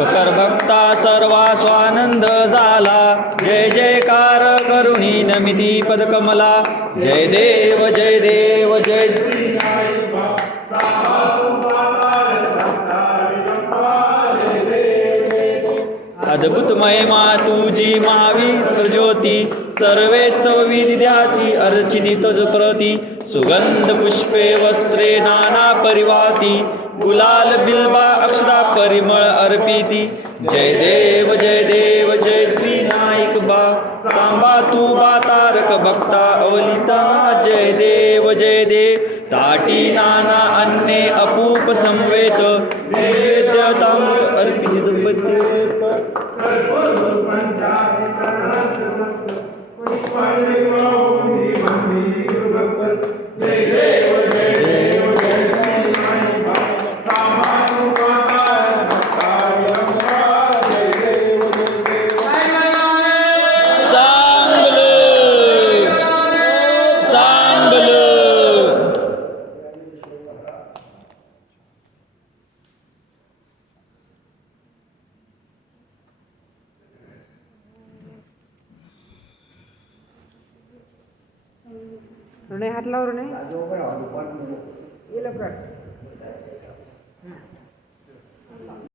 सुखकर भक्ता सर्वा स्वानंद झाला जय जयकार करुणी नमिती पदकमला जय देव जय देव जय श्री अद्भुत महिमा तुझी महावीर ज्योती सर्वे स्तव विधी ध्याती अर्चिती तज प्रती सुगंध पुष्पे वस्त्रे नाना परिवाती गुलाल बिल्बा अक्षदा परिमळ अर्पिती जय देव जय श्री नाईक बा सांबा तू बा तारक भक्ता अवलिता जय देव ताटी नाना अन्ने अपूप संवेत श्रीवेद्यताम अर्पित ऋणे हात लाव ऋणे ये लवकर